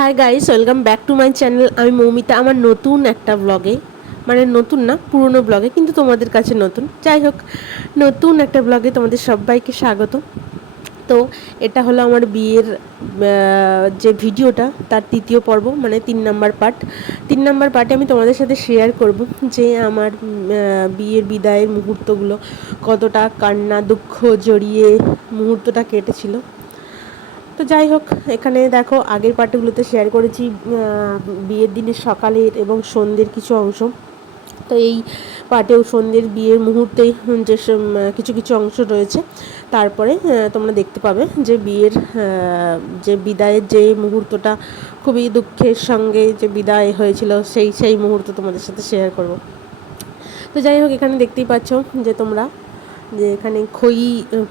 Hi guys welcome back to my channel আমি মৌমিতা, আমার নতুন একটা ব্লগে মানে নতুন না, পুরনো ব্লগে কিন্তু তোমাদের কাছে নতুন। যাই হোক, নতুন একটা ব্লগে তোমাদের সবাইকে স্বাগত। তো এটা হলো আমার বিয়ের যে ভিডিওটা, তার তৃতীয় পর্ব মানে তিন নাম্বার পার্ট তিন নাম্বার পার্টে আমি তোমাদের সাথে শেয়ার করব যে আমার বিয়ের বিদায়ের মুহূর্তগুলো কতটা কান্না, দুঃখ জড়িয়ে মুহূর্তটা কেটেছিল। তো যাই হোক, এখানে দেখো আগের পার্টগুলোতে শেয়ার করেছি বিয়ের দিনের সকালের এবং সন্ধ্যের কিছু অংশ। তো এই পার্টেও সন্ধ্যের বিয়ের মুহূর্তে যে কিছু কিছু অংশ রয়েছে। তারপরে তোমরা দেখতে পাবে যে বিয়ের যে বিদায়ের যে মুহূর্তটা খুবই দুঃখের সঙ্গে যে বিদায় হয়েছিল, সেই সেই মুহূর্ত তোমাদের সাথে শেয়ার করব। তো যাই হোক, এখানে দেখতেই পাচ্ছ যে তোমরা যে এখানে খই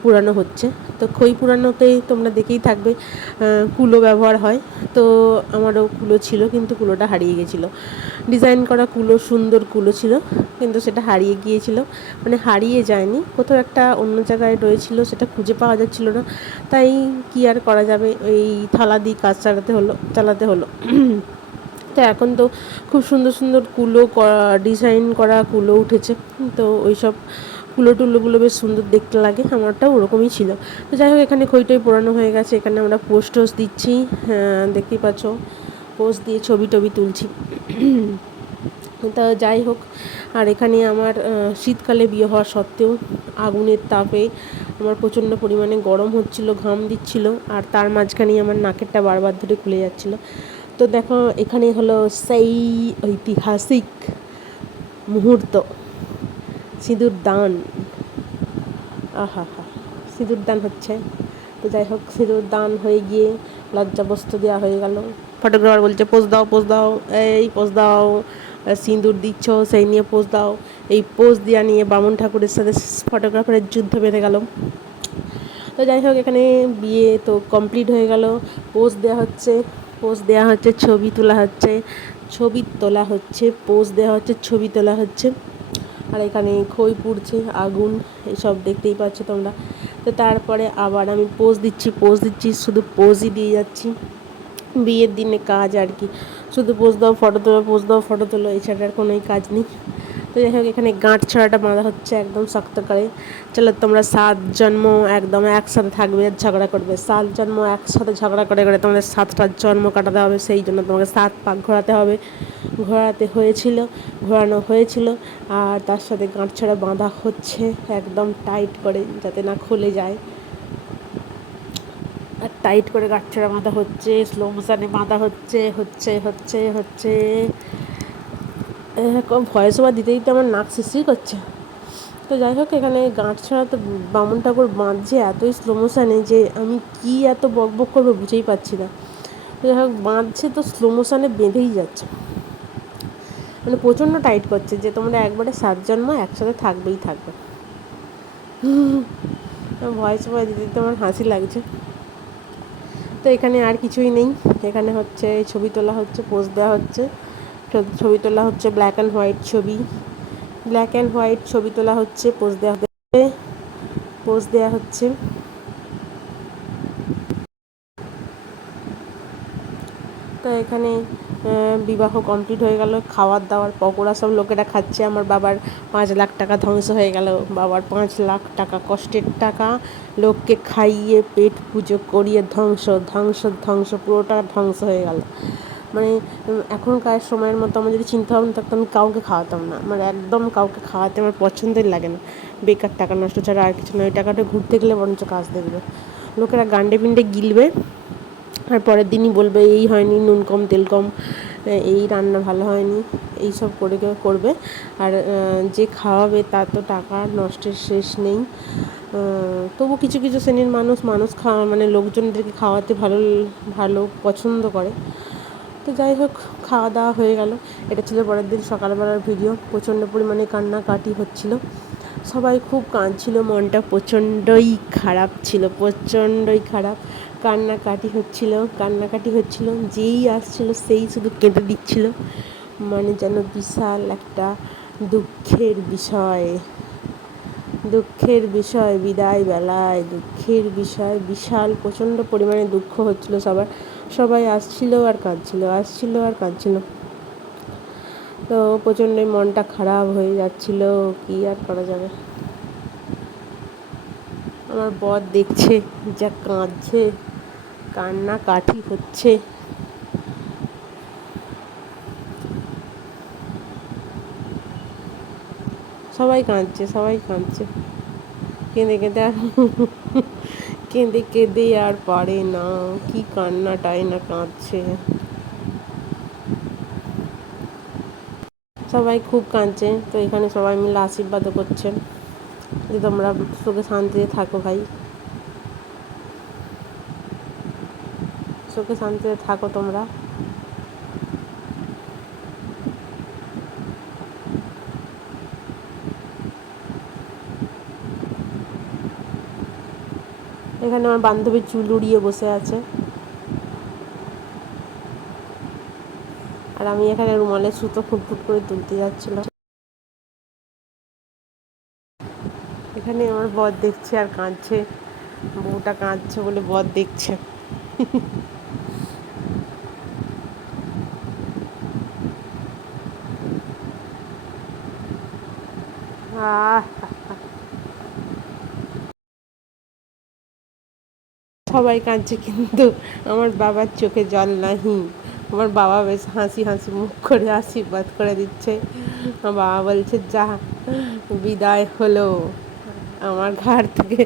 পুরানো হচ্ছে। তো খই পুরানোতেই তোমরা দেখেই থাকবে কুলো ব্যবহার হয়। তো আমারও কুলো ছিল, কিন্তু কুলোটা হারিয়ে গেছিল। ডিজাইন করা কুলো, সুন্দর কুলো ছিল, কিন্তু সেটা হারিয়ে গিয়েছিল। মানে হারিয়ে যায়নি। কোথাও একটা অন্য জায়গায় রয়েছিল, সেটা খুঁজে পাওয়া যাচ্ছিল না। তাই কি আর করা যাবে? এই থালা দিয়ে কাজ চালাতে হলো চালাতে হলো। তো এখন তো খুব সুন্দর সুন্দর কুলো ডিজাইন করা কুলো উঠেছে। তো ওই কুলো টুলোগুলো বেশ সুন্দর দেখতে লাগে আমারটাও ওরকমই ছিল। তো যাই হোক এখানে খইটই পোড়ানো হয়ে গেছে এখানে আমরা পোস্ট টোস্ট দিচ্ছি হ্যাঁ, দেখতেই পাচ্ছ পোস্ট দিয়ে ছবি টবি তুলছি। তা যাই হোক আর এখানে আমার শীতকালে বিয়ে হওয়া সত্ত্বেও আগুনের তাপে আমার প্রচণ্ড পরিমাণে গরম হচ্ছিল ঘাম দিচ্ছিল আর তার মাঝখানেই আমার নাকেরটা বারবার ধরে খুলে যাচ্ছিল। তো দেখো এখানে হলো সেই ঐতিহাসিক মুহূর্ত। সিঁদুর দান। আহা, হা, সিঁদুর দান হচ্ছে। তো যাই হোক, সিঁদুর দান হয়ে গিয়ে লজ্জা লজ্জাবস্ত্র দেওয়া হয়ে গেল। ফটোগ্রাফার বলছে, পোজ দাও পোজ দাও, এই পোজ দাও, সিঁদুর দিচ্ছ, সেই নিয়ে পোজ দাও। এই পোজ দেওয়া নিয়ে বামুন ঠাকুরের সাথে ফটোগ্রাফারের যুদ্ধ বেঁধে গেল। তো যাই হোক, এখানে বিয়ে তো কমপ্লিট হয়ে গেল। পোজ দেওয়া হচ্ছে, পোজ দেওয়া হচ্ছে, ছবি তোলা হচ্ছে, ছবি তোলা হচ্ছে, পোজ দেওয়া হচ্ছে, ছবি তোলা হচ্ছে। আর এখানে খই পুড়ছে, আগুন, এসব দেখতেই পাচ্ছ তোমরা। তো তারপরে আবার আমি পোজ দিচ্ছি পোজ দিচ্ছি, শুধু পোজই দিয়ে যাচ্ছি। বিয়ের দিনে কাজ আর কি। শুধু পোজ দাও, ফটো তোলো, পোজ দাও, ফটো তোলো, এছাড়া আর কোনোই কাজ নেই। তো যাই হোক, এখানে গাঁট ছড়াটা বাঁধা হচ্ছে একদম শক্ত করে চলো তোমরা সাত জন্ম একদম একসাথে থাকবে, ঝগড়া করবে। সাত জন্ম একসাথে ঝগড়া করে করে তোমাদের সাতটা জন্ম কাটাতে হবে, সেই জন্য তোমাকে সাত পাক ঘোরাতে হবে। ঘোরাতে হয়েছিল, ঘোরানো হয়েছিল, আর তার সাথে গাঁট ছড়া বাঁধা হচ্ছে একদম টাইট করে, যাতে না খুলে যায়। আর টাইট করে গাঁট ছড়া বাঁধা হচ্ছে, স্লো মোশনে বাঁধা হচ্ছে হচ্ছে হচ্ছে হচ্ছে। ভয়েস ওভার দিতে দিতে আমার নাক শিশির করছে। তো যাই হোক, এখানে গাঁট ছাড়া তো বামুন ঠাকুর বাঁধছে, এতই স্লো মোশানে যে আমি কি এত বক বক করব বুঝেই পাচ্ছি না। যাই হোক, বাঁধছে তো স্লো মোশানে বেঁধেই যাচ্ছে। মানে প্রচণ্ড টাইট করছে যে তোমরা একবারে সাত জন্ম একসাথে থাকবেই থাকবে। ভয়েস ওভার দিতে দিতে আমার হাসি লাগছে। তো এখানে আর কিছুই নেই। এখানে হচ্ছে ছবি তোলা হচ্ছে পোস্ট দেওয়া হচ্ছে। ছবি তোলা হচ্ছে ব্ল্যাক অ্যান্ড হোয়াইট ছবি। ব্ল্যাক অ্যান্ড হোয়াইট ছবি তোলা হচ্ছে পোজ দেওয়া হচ্ছে পোজ দেওয়া হচ্ছে। তো এখানে বিবাহ কমপ্লিট হয়ে গেল, খাওয়ার দাওয়ার পকোড়া সব লোকেরা খাচ্ছে। আমার বাবার পাঁচ লাখ টাকা ধ্বংস হয়ে গেল। বাবার পাঁচ লাখ টাকা, কষ্টের টাকা। লোককে খাইয়ে পেট পুজো করিয়ে ধ্বংস ধ্বংস ধ্বংস, পুরোটা ধ্বংস হয়ে গেল। মানে এখনকার সময়ের মতো আমার যদি চিন্তা ভাবনা থাকতো, আমি কাউকে খাওয়াতাম না। আমার একদম কাউকে খাওয়াতে আমার পছন্দের লাগে না। বেকার টাকা নষ্ট ছাড়া আর কিছু না। ওই টাকাটা ঘুরতে গেলে বরঞ্চ কাজ দেখবে। লোকেরা গান্ডে পিন্ডে গিলবে, আর পরের দিনই বলবে, এই হয়নি, নুন কম, তেল কম, এই রান্না ভালো হয়নি। এই সব করে করবে। আর যে খাওয়াবে, তার তো টাকা নষ্টের শেষ নেই। তবু কিছু কিছু শ্রেণির মানুষ মানুষ খাওয়া মানে লোকজনদেরকে খাওয়াতে ভালো ভালো পছন্দ করে। তো যাই হোক, খাওয়া দাওয়া হয়ে গেল। এটা ছিল পরের দিন সকালবেলার ভিডিও। প্রচণ্ড পরিমাণে কান্নাকাটি হচ্ছিল। সবাই খুব কাঁদছিল, মনটা প্রচণ্ডই খারাপ ছিল, প্রচণ্ডই খারাপ। কান্নাকাটি হচ্ছিল কান্নাকাটি হচ্ছিল, যেই আসছিল সেই শুধু কেঁদে দিচ্ছিল। মানে যেন বিশাল একটা দুঃখের বিষয়। দুঃখের বিষয়, বিদায় বেলায় দুঃখের বিষয়, বিশাল, প্রচণ্ড পরিমাণে দুঃখ হচ্ছিল সবার। সবাই আসছিল আর কাঁদছিল, আসছিল আর কাঁদছিল। তো প্রচণ্ডই মনটা খারাপ হয়ে যাচ্ছিল, কি আর করা যাবে? আমার বর দেখছে, যা কাঁদছে, কান্না কাঠি হচ্ছে। সবাই কাঁদছে সবাই কাঁদছে। কেঁদে কেঁদে আর কেঁদে কেঁদে আর পারে না, কি কান্নাটাই না কাঁদছে। সবাই খুব কাঁদছে, তো এখানে সবাই মিলে আশীর্বাদও করছে যে তোমরা সুখে শান্তিতে থাকো ভাই। সুখে শান্তিতে থাকো তোমরা। এখানে আমার বান্ধবী চুল উড়িয়ে বসে আছে। আর আমি এখানে রুমালের সুতো ফুটফুট করে তুলতে যাচ্ছিলাম। এখানে আমার বর দেখছে আর কাঁদছে। বউটা কাঁদছে বলে বর দেখছে। আহ সবাই কাঁদছে, কিন্তু আমার বাবার চোখে জল নাহি। আমার বাবা বেশ হাসি হাসি মুখ করে আশীর্বাদ করে দিচ্ছে। আমার বাবা বলছে, যা, বিদায় হলো। আমার ঘাড় থেকে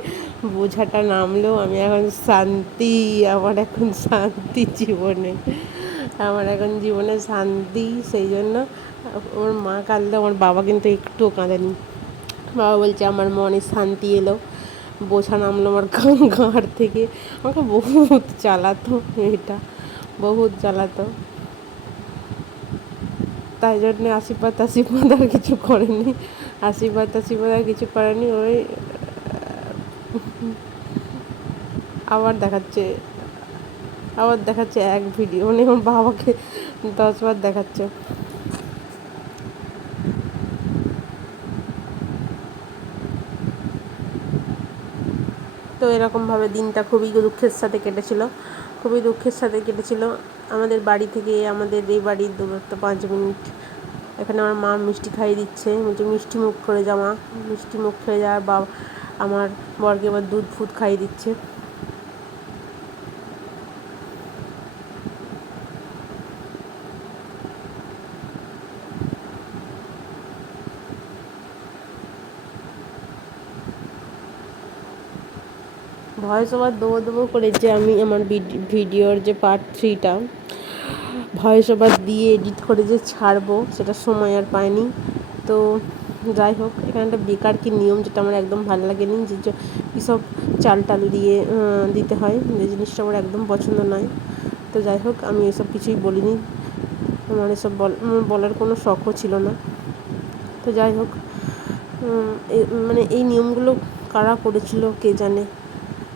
বোঝাটা নামলো, আমি এখন শান্তি, আমার এখন শান্তি জীবনে। আমার এখন জীবনে শান্তি, সেই জন্য আমার মা কাঁদলে, আমার বাবা কিন্তু একটুও কাঁদেনি। বাবা বলছে, আমার মনে শান্তি এলো। বোঝা নামলো আমার ঘাড় থেকে। আমাকে বহুত চালাতো এটা, বহুত চালাতো তাই জন্যে আশীর্বাদ আশীর্বাদ আর কিছু করেনি। আশীর্বাদ আশীর্বাদ আর কিছু করেনি, ওই আবার দেখাচ্ছে আবার দেখাচ্ছে এক ভিডিও মানে আমার বাবাকে দশবার দেখাচ্ছে। তো এরকমভাবে দিনটা খুবই দুঃখের সাথে কেটেছিল, খুবই দুঃখের সাথে কেটেছিল। আমাদের বাড়ি থেকে আমাদের এই বাড়ির দূরত্ব পাঁচ মিনিট। এখানে আমার মা মিষ্টি খাইয়ে দিচ্ছে মিষ্টি মুখ করে জামা, মিষ্টি মুখ খেয়ে যাওয়ার বা আমার বরকে এবার দুধ ফুদ খাইয়ে দিচ্ছে। ভয়েস ওভার দেবো দেবো করে যে আমি আমার ভিডিওর যে পার্ট থ্রিটা ভয়েস ওভার দিয়ে এডিট করে যে ছাড়বো, সেটা সময় আর পাইনি। তো যাই হোক, এখানে একটা বেকার কি নিয়ম যেটা আমার একদম ভালো লাগেনি, যে সব চাল টাল দিয়ে দিতে হয়, যে জিনিসটা আমার একদম পছন্দ নয়। তো যাই হোক, আমি এসব কিছুই বলিনি। আমার এসব বলার কোনো শখও ছিল না। তো যাই হোক মানে এই নিয়মগুলো কারা করেছিল কে জানে?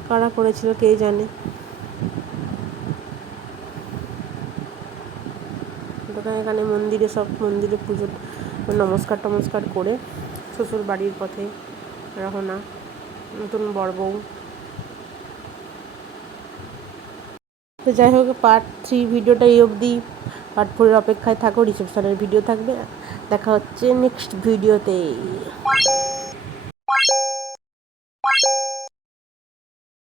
কারা করেছিল কে জানে? দোকানে এখানে মন্দিরে সব মন্দিরে পুজো, নমস্কার টমস্কার করে শ্বশুর বাড়ির পথে রহনা নতুন বড় বউ। তো যাই হোক পার্ট থ্রি ভিডিওটা এই অবধি। পার্ট ফোরের অপেক্ষায় থাকো রিসেপশনের ভিডিও থাকবে। দেখা হচ্ছে নেক্সট ভিডিওতে